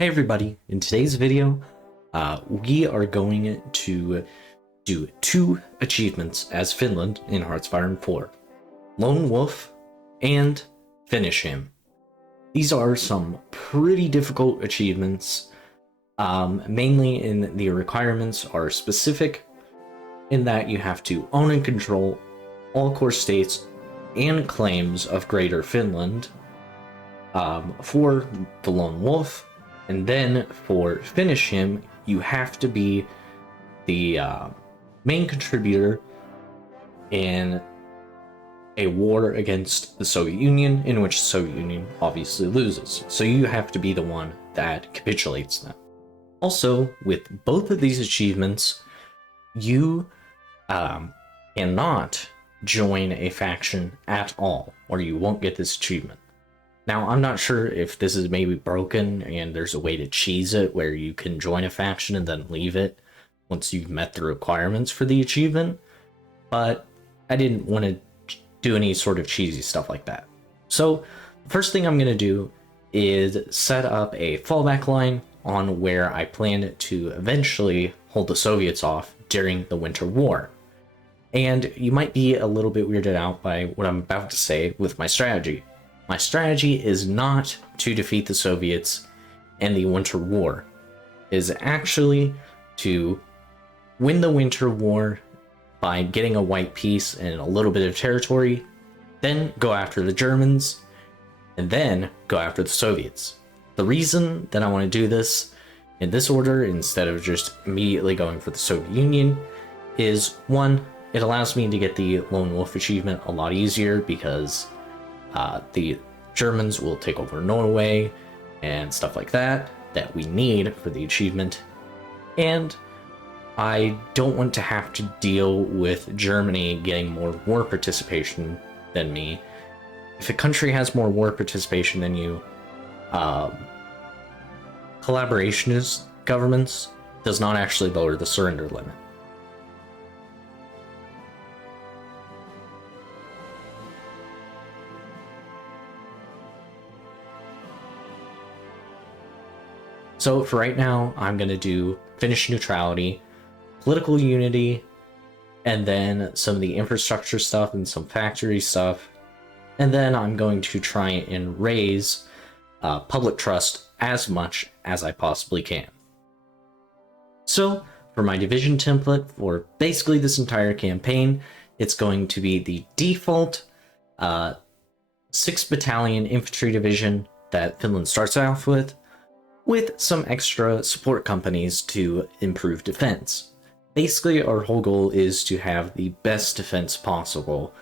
Hey everybody, in today's video, we are going to do two achievements as Finland in Hearts of 4. Lone Wolf and Finish Him. These are some pretty difficult achievements, mainly in the requirements are specific in that you have to own and control all core states and claims of Greater Finland for the Lone Wolf. And then for Finish Him, you have to be the main contributor in a war against the Soviet Union, in which the Soviet Union obviously loses. So you have to be the one that capitulates them. Also, with both of these achievements, you cannot join a faction at all, or you won't get this achievement. Now, I'm not sure if this is maybe broken and there's a way to cheese it where you can join a faction and then leave it once you've met the requirements for the achievement, but I didn't want to do any sort of cheesy stuff like that. So, the first thing I'm going to do is set up a fallback line on where I plan to eventually hold the Soviets off during the Winter War. And you might be a little bit weirded out by what I'm about to say with my strategy. My strategy is not to defeat the Soviets in the Winter War. It is actually to win the Winter War by getting a white peace and a little bit of territory, then go after the Germans, and then go after the Soviets. The reason that I want to do this in this order instead of just immediately going for the Soviet Union is, one, it allows me to get the Lone Wolf achievement a lot easier because the Germans will take over Norway and stuff like that we need for the achievement. And I don't want to have to deal with Germany getting more war participation than me. If a country has more war participation than you, collaborationist governments does not actually lower the surrender limit. So for right now, I'm going to do Finnish neutrality, political unity, and then some of the infrastructure stuff and some factory stuff. And then I'm going to try and raise public trust as much as I possibly can. So for my division template for basically this entire campaign, it's going to be the default 6th Battalion Infantry Division that Finland starts off with some extra support companies to improve defense. Basically, our whole goal is to have the best defense possible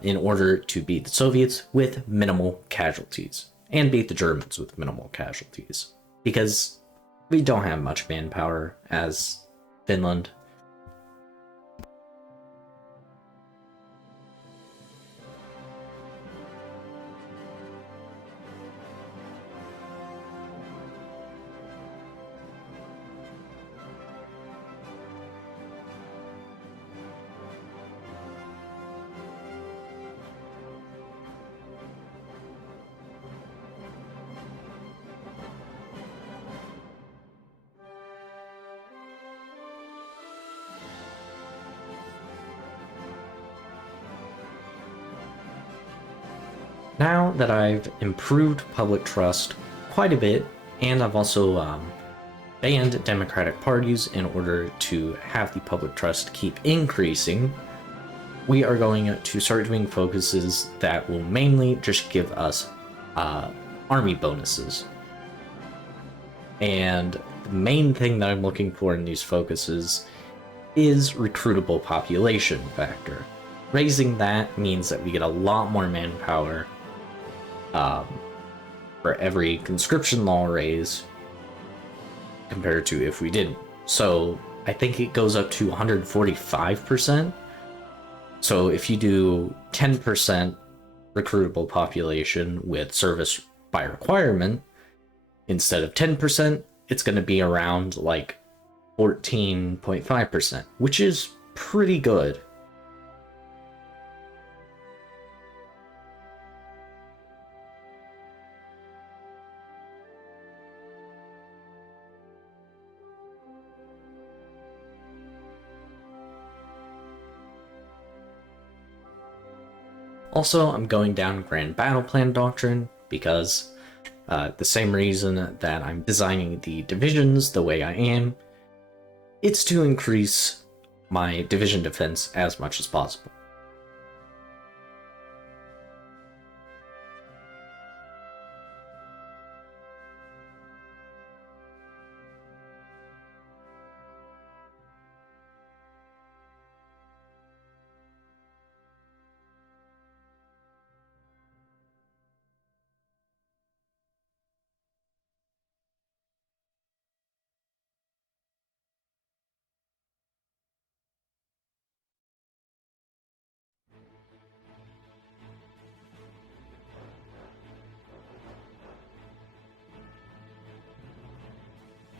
in order to beat the Soviets with minimal casualties, and beat the Germans with minimal casualties, because we don't have much manpower as Finland. Now that I've improved public trust quite a bit, and I've also banned democratic parties in order to have the public trust keep increasing, we are going to start doing focuses that will mainly just give us army bonuses. And the main thing that I'm looking for in these focuses is recruitable population factor. Raising that means that we get a lot more manpower for every conscription law raise compared to if we didn't. So I think it goes up to 145%. So if you do 10% recruitable population with service by requirement instead of 10%, it's going to be around like 14.5%, which is pretty good. Also, I'm going down Grand Battle Plan Doctrine because the same reason that I'm designing the divisions the way I am, it's to increase my division defense as much as possible.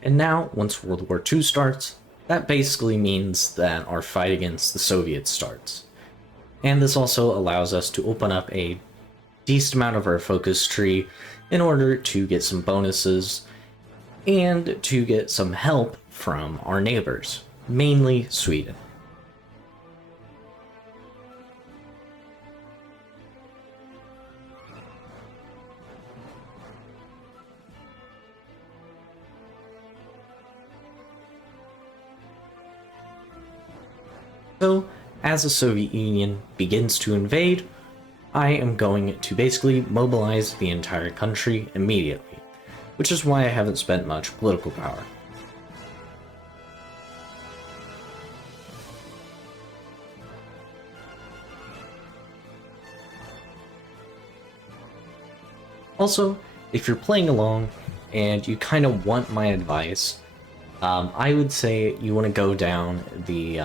And now, once World War II starts, that basically means that our fight against the Soviets starts. And this also allows us to open up a decent amount of our focus tree in order to get some bonuses and to get some help from our neighbors, mainly Sweden. So, as the Soviet Union begins to invade, I am going to basically mobilize the entire country immediately, which is why I haven't spent much political power. Also, if you're playing along and you kind of want my advice, I would say you want to go down the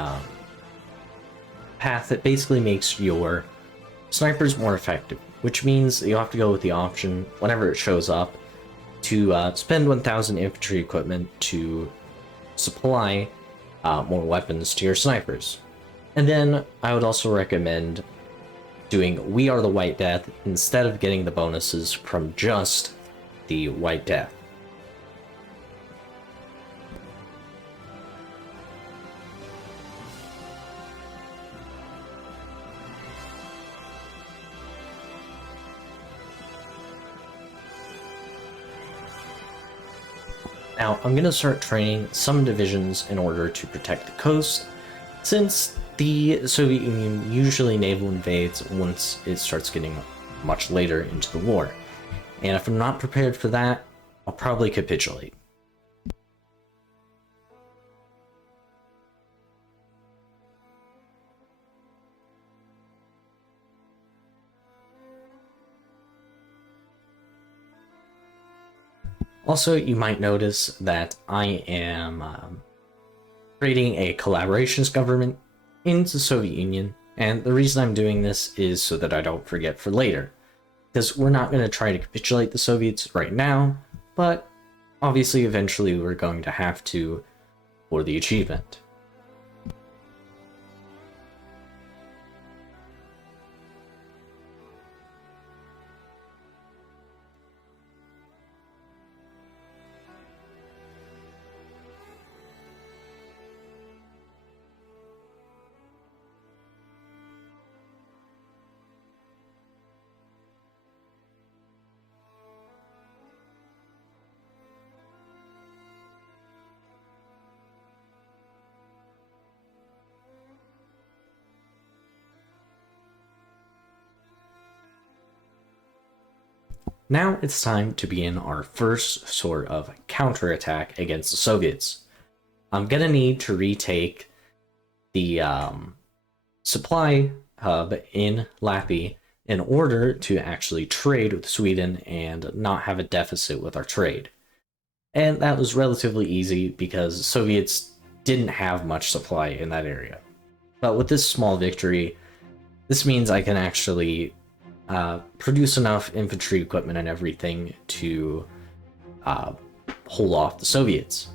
path that basically makes your snipers more effective, which means you have to go with the option, whenever it shows up, to spend 1,000 infantry equipment to supply more weapons to your snipers. And then I would also recommend doing We Are the White Death instead of getting the bonuses from just the White Death. Now, I'm going to start training some divisions in order to protect the coast, since the Soviet Union usually naval invades once it starts getting much later into the war. And if I'm not prepared for that, I'll probably capitulate. Also, you might notice that I am creating a collaborations government in the Soviet Union, and the reason I'm doing this is so that I don't forget for later. Because we're not going to try to capitulate the Soviets right now, but obviously eventually we're going to have to for the achievement. Now it's time to begin our first sort of counterattack against the Soviets. I'm gonna need to retake the supply hub in Lappi in order to actually trade with Sweden and not have a deficit with our trade. And that was relatively easy because the Soviets didn't have much supply in that area. But with this small victory, this means I can actually produce enough infantry equipment and everything to hold off the Soviets.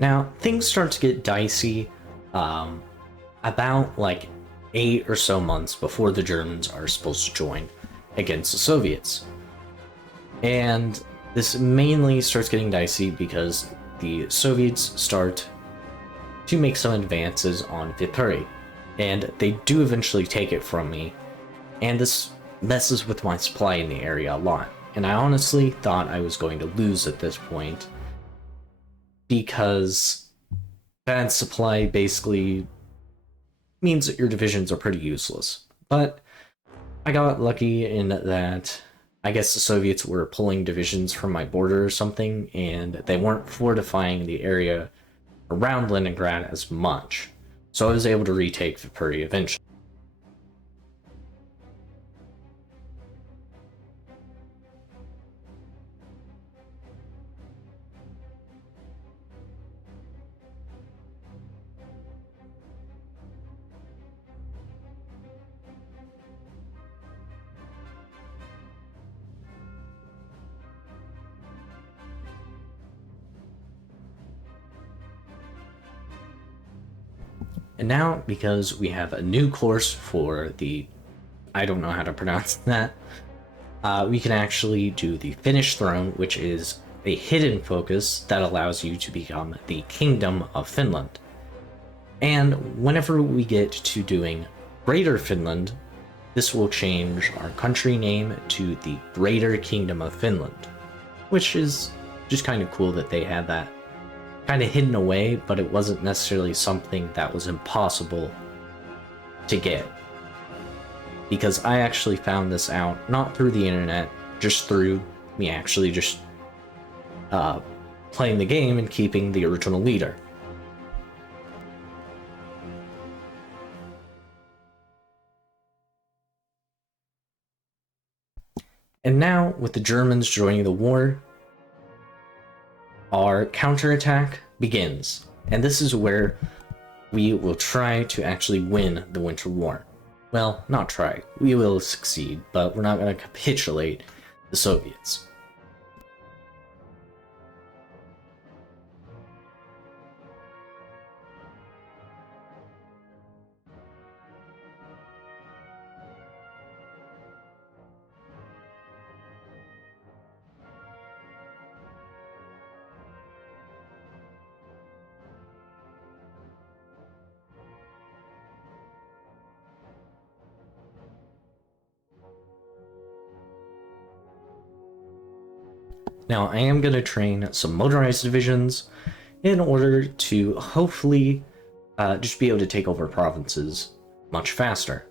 Now, things start to get dicey about like 8 or so months before the Germans are supposed to join against the Soviets. And this mainly starts getting dicey because the Soviets start to make some advances on Viipuri, and they do eventually take it from me, and this messes with my supply in the area a lot. And I honestly thought I was going to lose at this point, because bad supply basically means that your divisions are pretty useless. But I got lucky in that I guess the Soviets were pulling divisions from my border or something, and they weren't fortifying the area around Leningrad as much. So I was able to retake Viipuri eventually. And now, because we have a new course for the, I don't know how to pronounce that, we can actually do the Finnish throne, which is a hidden focus that allows you to become the Kingdom of Finland. And whenever we get to doing Greater Finland, this will change our country name to the Greater Kingdom of Finland, which is just kind of cool that they had that kind of hidden away, but it wasn't necessarily something that was impossible to get. Because I actually found this out, not through the internet, just through me actually just playing the game and keeping the original leader. And now, with the Germans joining the war, our counterattack begins, and this is where we will try to actually win the Winter War. Well, not try. We will succeed, but we're not going to capitulate the Soviets. Now, I am going to train some motorized divisions in order to hopefully just be able to take over provinces much faster.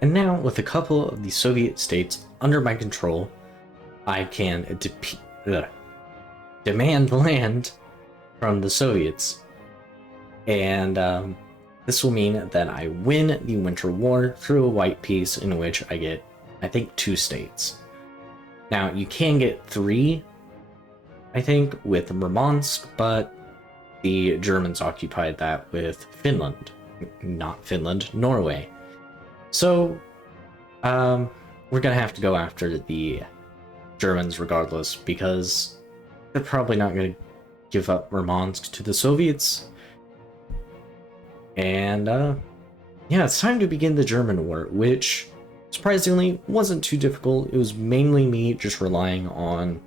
And now, with a couple of the Soviet states under my control, I can demand land from the Soviets. And this will mean that I win the Winter War through a white peace in which I get, I think, 2 states. Now, you can get 3, I think, with Murmansk, but the Germans occupied that with Finland. Not Finland, Norway. So, we're gonna have to go after the Germans regardless, because they're probably not going to give up Murmansk to the Soviets. And yeah, it's time to begin the German war, which surprisingly wasn't too difficult. It was mainly me just relying on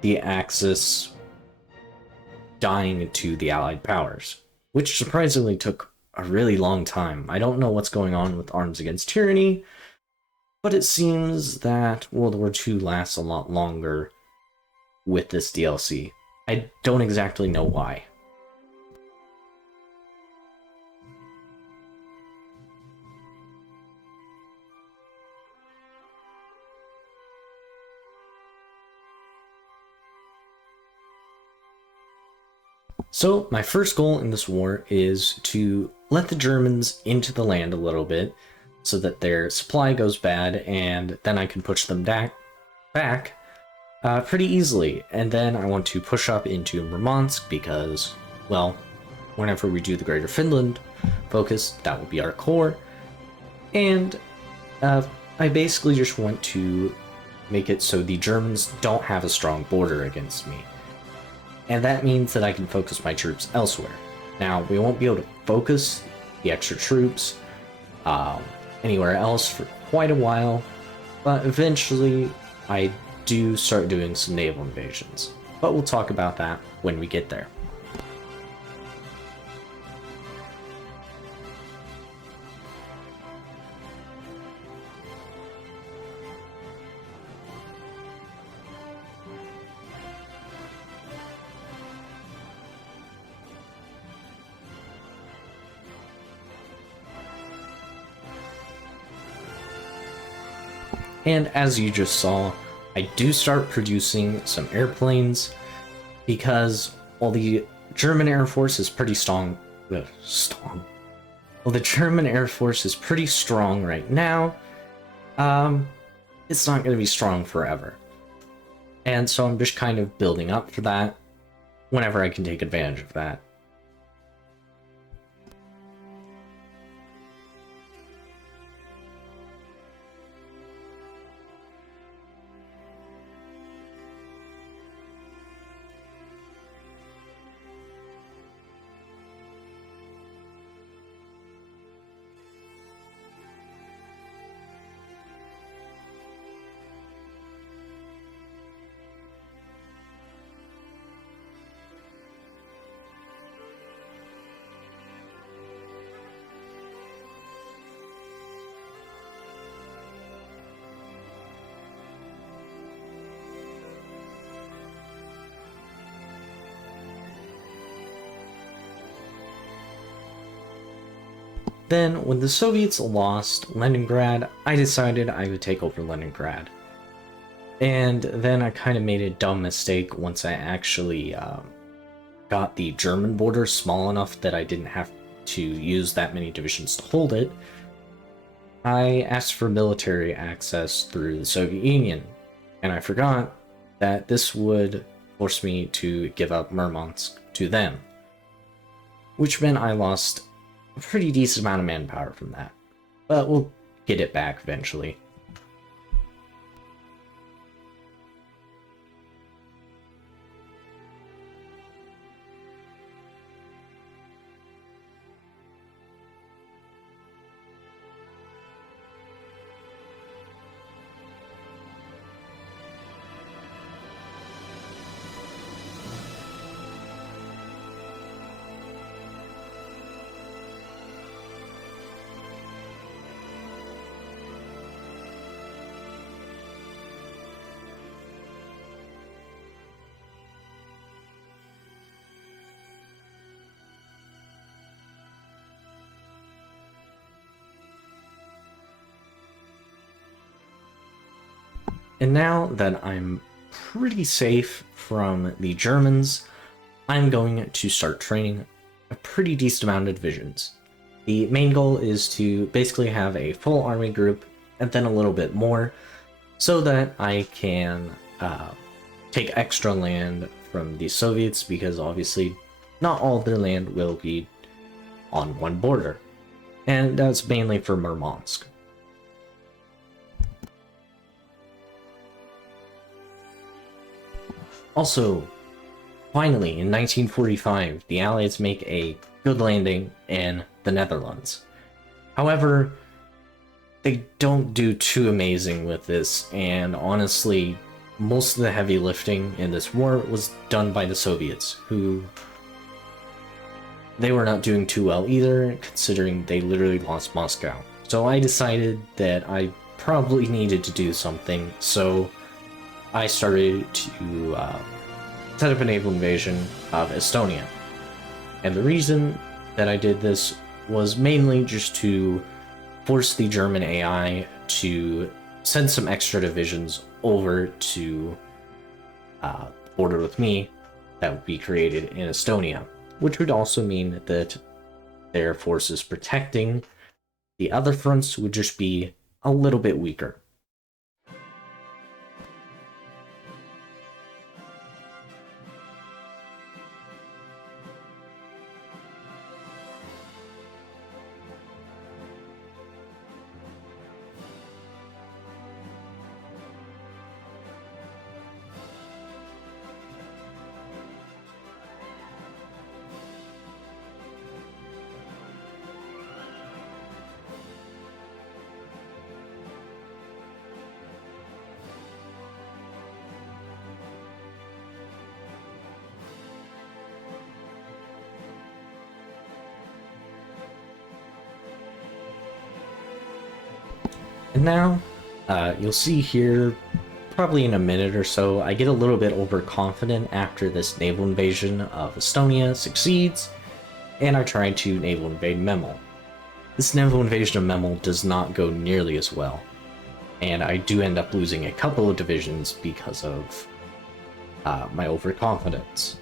the Axis dying to the Allied powers, which surprisingly took a really long time. I don't know what's going on with Arms Against Tyranny, but it seems that World War II lasts a lot longer with this DLC. I don't exactly know why. So my first goal in this war is to let the Germans into the land a little bit so that their supply goes bad, and then I can push them back pretty easily. And then I want to push up into Murmansk because, well, whenever we do the Greater Finland focus, that will be our core. And I basically just want to make it so the Germans don't have a strong border against me. And that means that I can focus my troops elsewhere. Now, we won't be able to focus the extra troops anywhere else for quite a while, but eventually I do start doing some naval invasions. But we'll talk about that when we get there. And as you just saw, I do start producing some airplanes because while the German Air Force is pretty strong. Well, the German Air Force is pretty strong right now, it's not going to be strong forever. And so I'm just kind of building up for that whenever I can take advantage of that. Then, when the Soviets lost Leningrad, I decided I would take over Leningrad. And then I kind of made a dumb mistake once I actually got the German border small enough that I didn't have to use that many divisions to hold it. I asked for military access through the Soviet Union, and I forgot that this would force me to give up Murmansk to them, which meant I lost a pretty decent amount of manpower from that, but we'll get it back eventually. And now that I'm pretty safe from the Germans, I'm going to start training a pretty decent amount of divisions. The main goal is to basically have a full army group and then a little bit more so that I can take extra land from the Soviets, because obviously not all of their land will be on one border. And that's mainly for Murmansk. Also, finally, in 1945, the Allies make a good landing in the Netherlands. However, they don't do too amazing with this, and honestly, most of the heavy lifting in this war was done by the Soviets, who they were not doing too well either, considering they literally lost Moscow. So I decided that I probably needed to do something, so I started to set up a naval invasion of Estonia. And the reason that I did this was mainly just to force the German AI to send some extra divisions over to border with me that would be created in Estonia, which would also mean that their forces protecting the other fronts would just be a little bit weaker. And now, you'll see here, probably in a minute or so, I get a little bit overconfident after this naval invasion of Estonia succeeds, and I try to naval invade Memel. This naval invasion of Memel does not go nearly as well, and I do end up losing a couple of divisions because of my overconfidence.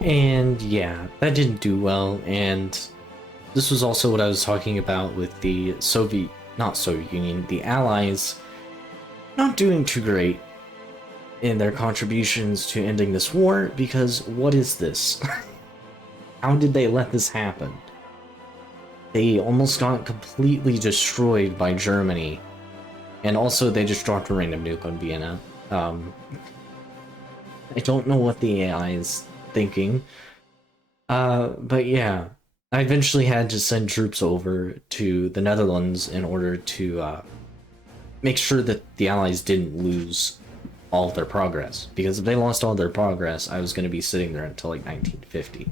And yeah, that didn't do well, and this was also what I was talking about with the not Soviet Union, the Allies not doing too great in their contributions to ending this war, because what is this? How did they let this happen? They almost got completely destroyed by Germany, and also they just dropped a random nuke on Vienna. I don't know what the AI is thinking. But yeah, I eventually had to send troops over to the Netherlands in order to make sure that the Allies didn't lose all of their progress. Because if they lost all their progress, I was going to be sitting there until like 1950.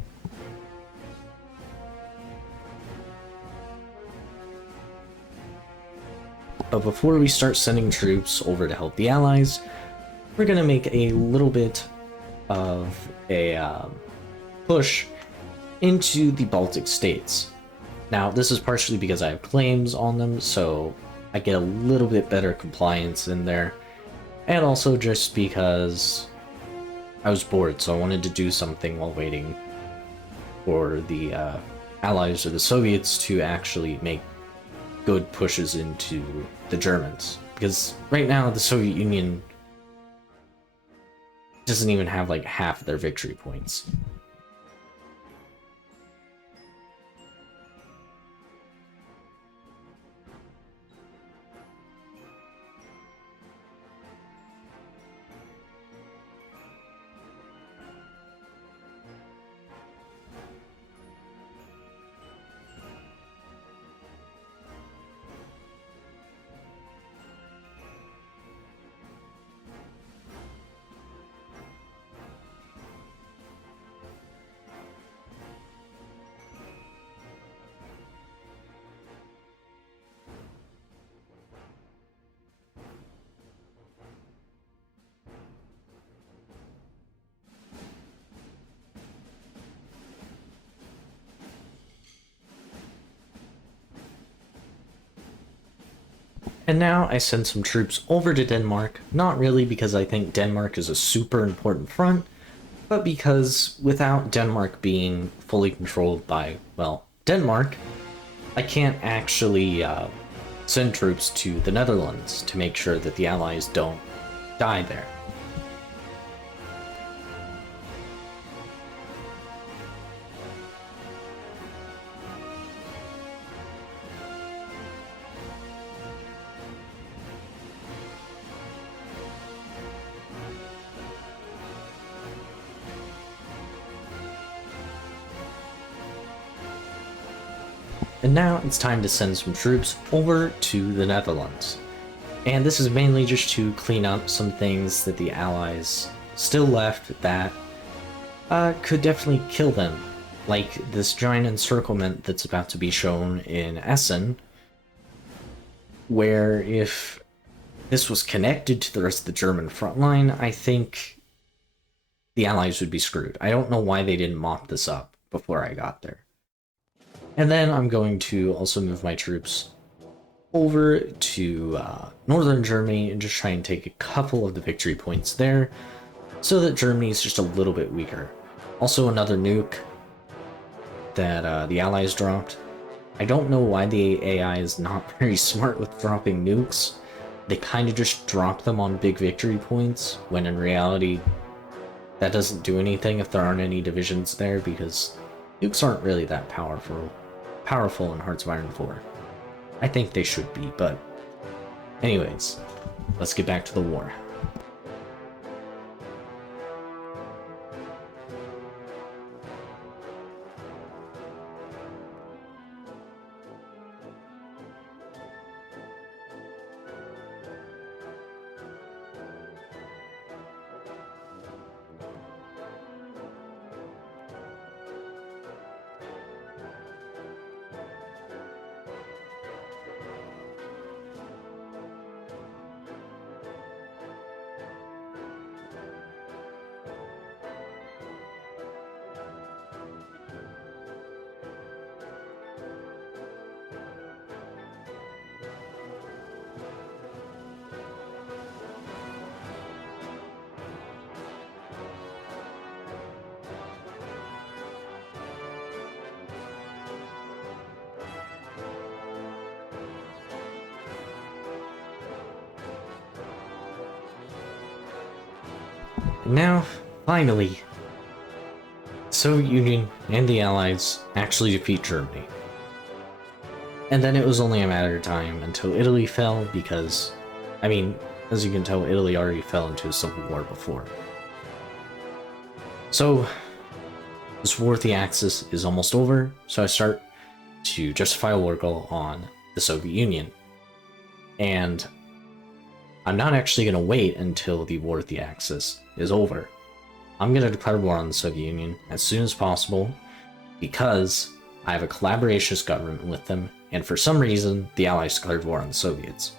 But before we start sending troops over to help the Allies, we're going to make a little bit of a push into the Baltic States. Now, this is partially because I have claims on them, so I get a little bit better compliance in there, and also just because I was bored, so I wanted to do something while waiting for the Allies or the Soviets to actually make good pushes into the Germans. Because right now, the Soviet Union doesn't even have like half of their victory points. And now I send some troops over to Denmark, not really because I think Denmark is a super important front, but because without Denmark being fully controlled by, well, Denmark, I can't actually send troops to the Netherlands to make sure that the Allies don't die there. And now it's time to send some troops over to the Netherlands. And this is mainly just to clean up some things that the Allies still left that could definitely kill them. Like this giant encirclement that's about to be shown in Essen, where if this was connected to the rest of the German front line, I think the Allies would be screwed. I don't know why they didn't mop this up before I got there. And then I'm going to also move my troops over to northern Germany and just try and take a couple of the victory points there so that Germany is just a little bit weaker. Also another nuke that the Allies dropped. I don't know why the AI is not very smart with dropping nukes. They kind of just drop them on big victory points, when in reality that doesn't do anything if there aren't any divisions there, because nukes aren't really that powerful in Hearts of Iron 4. I think they should be, but anyways, let's get back to the war. Now, finally, the Soviet Union and the Allies actually defeat Germany. And then it was only a matter of time until Italy fell, because, I mean, as you can tell, Italy already fell into a civil war before. So, this war with the Axis is almost over, so I start to justify a war goal on the Soviet Union. And I'm not actually going to wait until the war with the Axis is over. I'm going to declare war on the Soviet Union as soon as possible, because I have a collaborationist government with them, and for some reason, the Allies declared war on the Soviets.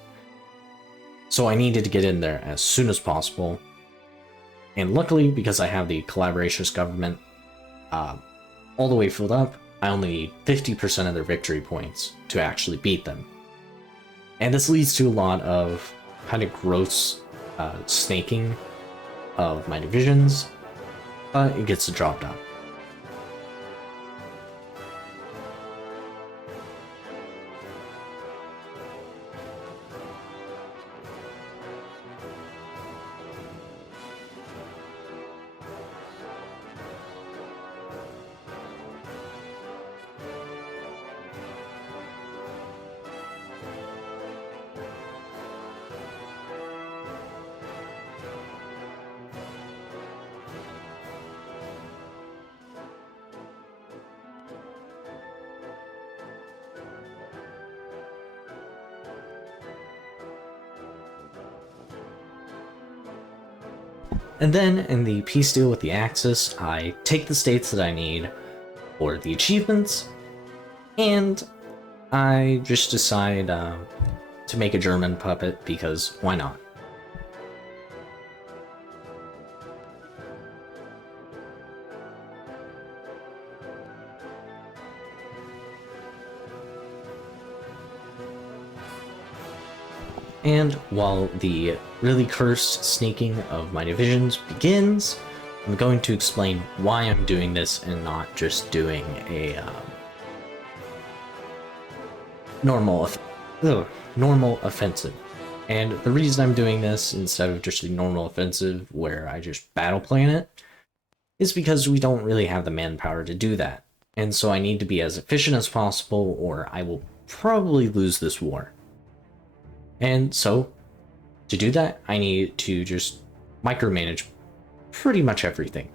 So I needed to get in there as soon as possible, and luckily, because I have the collaborationist government all the way filled up, I only need 50% of their victory points to actually beat them. And this leads to a lot of kind of gross snaking of my divisions, but it gets the job done. And then in the peace deal with the Axis, I take the states that I need for the achievements, and I just decide to make a German puppet because why not? And while the really cursed sneaking of my divisions begins, I'm going to explain why I'm doing this and not just doing a normal offensive. And the reason I'm doing this instead of just a normal offensive where I just battle plan it is because we don't really have the manpower to do that. And so I need to be as efficient as possible or I will probably lose this war. And so, to do that, I need to just micromanage pretty much everything.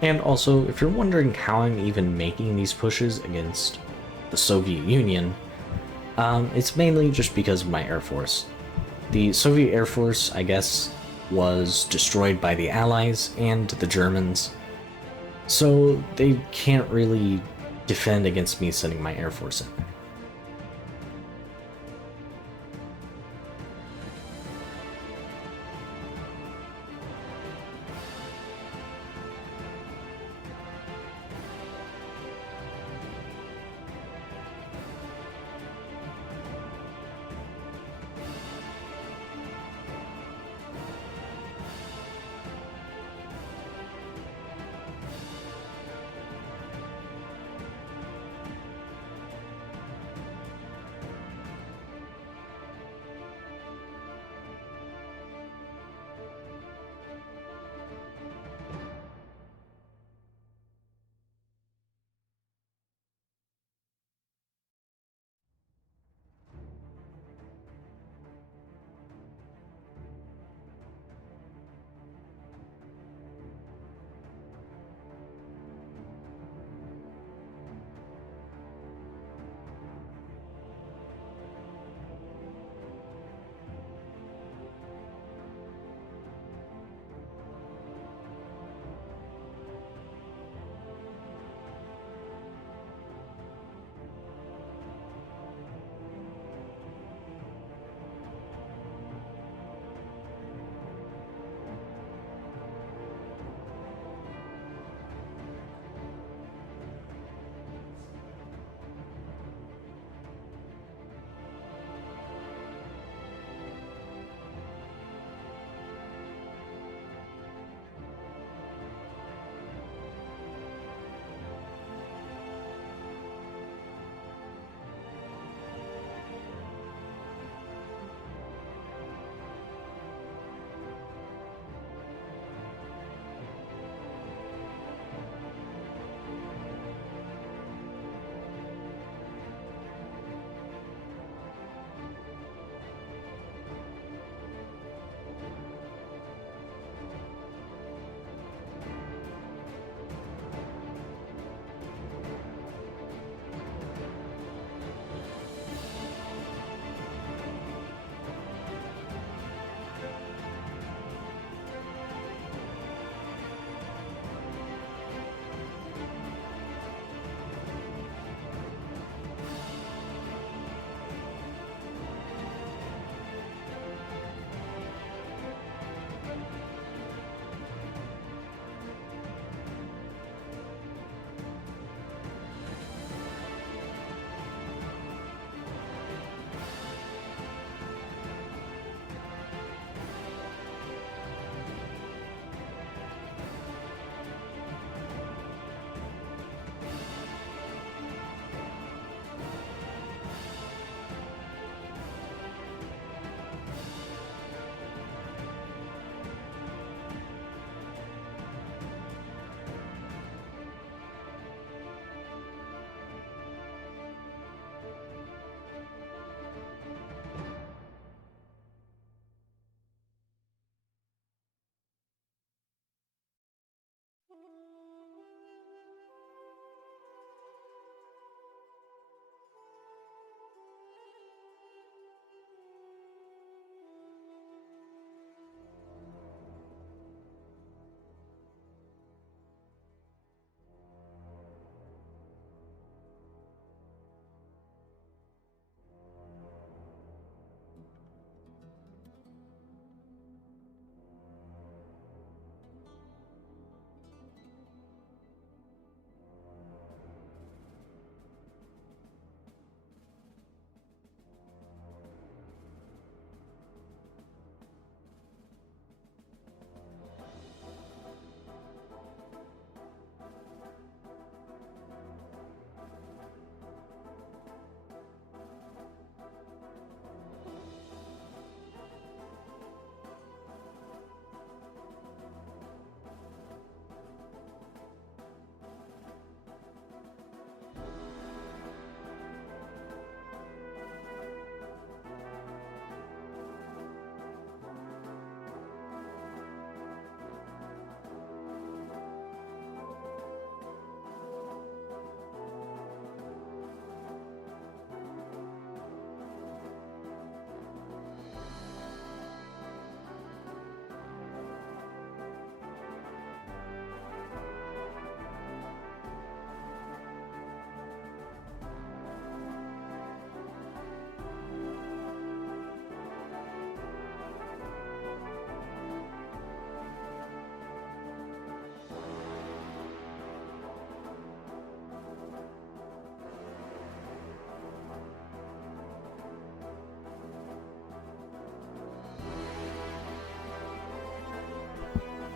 And also, if you're wondering how I'm even making these pushes against the Soviet Union, it's mainly just because of my Air Force. The Soviet Air Force, I guess, was destroyed by the Allies and the Germans, so they can't really defend against me sending my Air Force in there.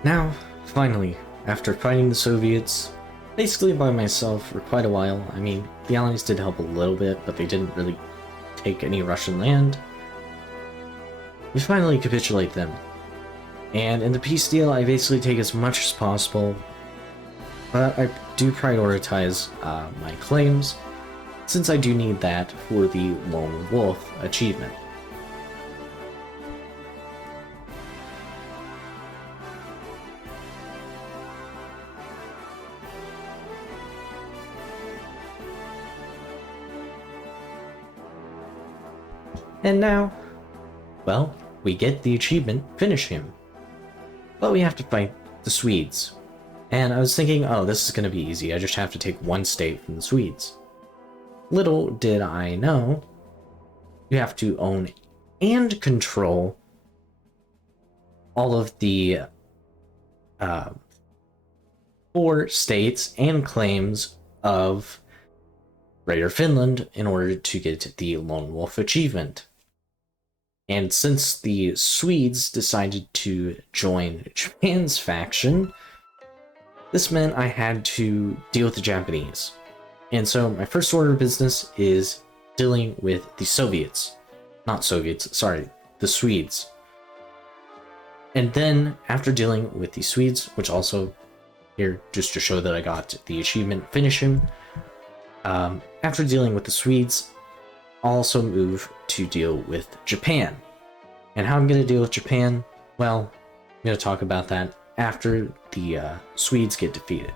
Now, finally, after fighting the Soviets, basically by myself for quite a while, I mean, the Allies did help a little bit, but they didn't really take any Russian land, we finally capitulate them. And in the peace deal, I basically take as much as possible, but I do prioritize my claims, since I do need that for the Lone Wolf achievement. And now, well, we get the achievement, finish him. But we have to fight the Swedes. And I was thinking, oh, this is going to be easy, I just have to take one state from the Swedes. Little did I know, you have to own and control all of the 4 states and claims of Greater Finland in order to get the Lone Wolf achievement. And since the Swedes decided to join Japan's faction, this meant I had to deal with the Japanese. And so my first order of business is dealing with the Soviets. Not Soviets, sorry, the Swedes. And then, after dealing with the Swedes, which also, here, just to show that I got the achievement, finish him. After dealing with the Swedes, I'll also move to deal with Japan. And how I'm going to deal with Japan? Well, I'm going to talk about that after the Swedes get defeated.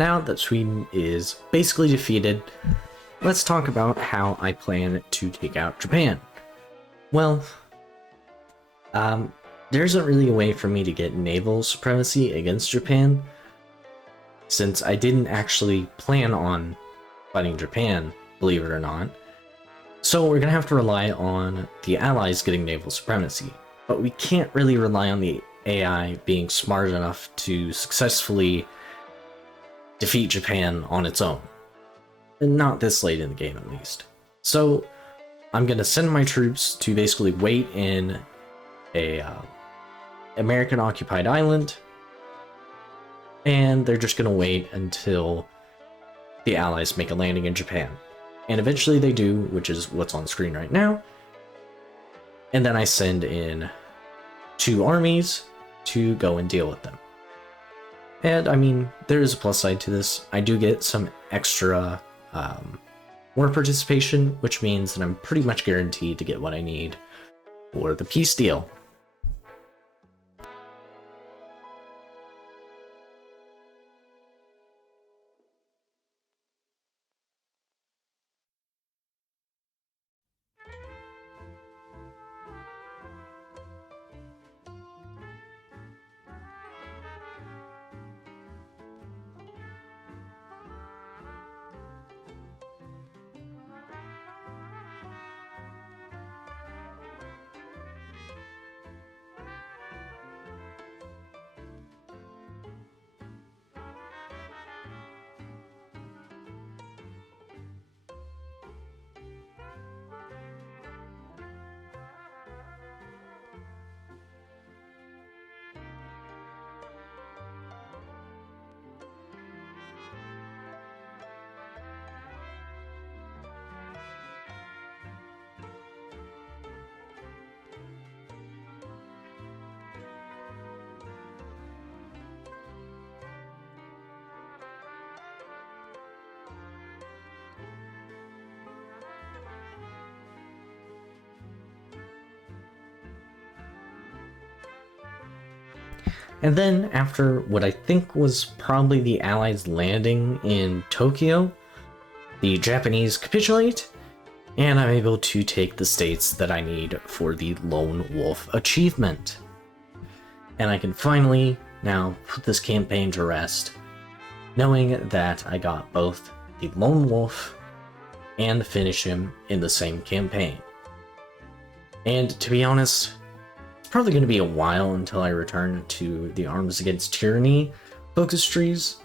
now that Sweden is basically defeated, let's talk about how I plan to take out Japan. Well, there isn't really a way for me to get naval supremacy against Japan, since I didn't actually plan on fighting Japan, believe it or not. So we're gonna have to rely on the Allies getting naval supremacy, but we can't really rely on the AI being smart enough to successfully defeat Japan on its own. Not this late in the game, at least. So I'm gonna send my troops to basically wait in a American-occupied island, and they're just gonna wait until the Allies make a landing in Japan. And eventually they do, which is what's on screen right now. And then I send in 2 armies to go and deal with them. And I mean, there is a plus side to this. I do get some extra war participation, which means that I'm pretty much guaranteed to get what I need for the peace deal. And then, after what I think was probably the Allies landing in Tokyo, the Japanese capitulate, and I'm able to take the states that I need for the Lone Wolf achievement. And I can finally now put this campaign to rest, knowing that I got both the Lone Wolf and finish him in the same campaign. And to be honest, probably going to be a while until I return to the Arms Against Tyranny focus trees,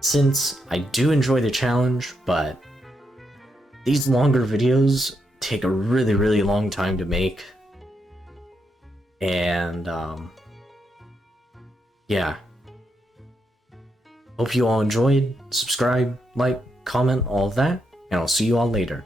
since I do enjoy the challenge, but these longer videos take a really long time to make. And yeah. Hope you all enjoyed. Subscribe, like, comment, all of that, and I'll see you all later.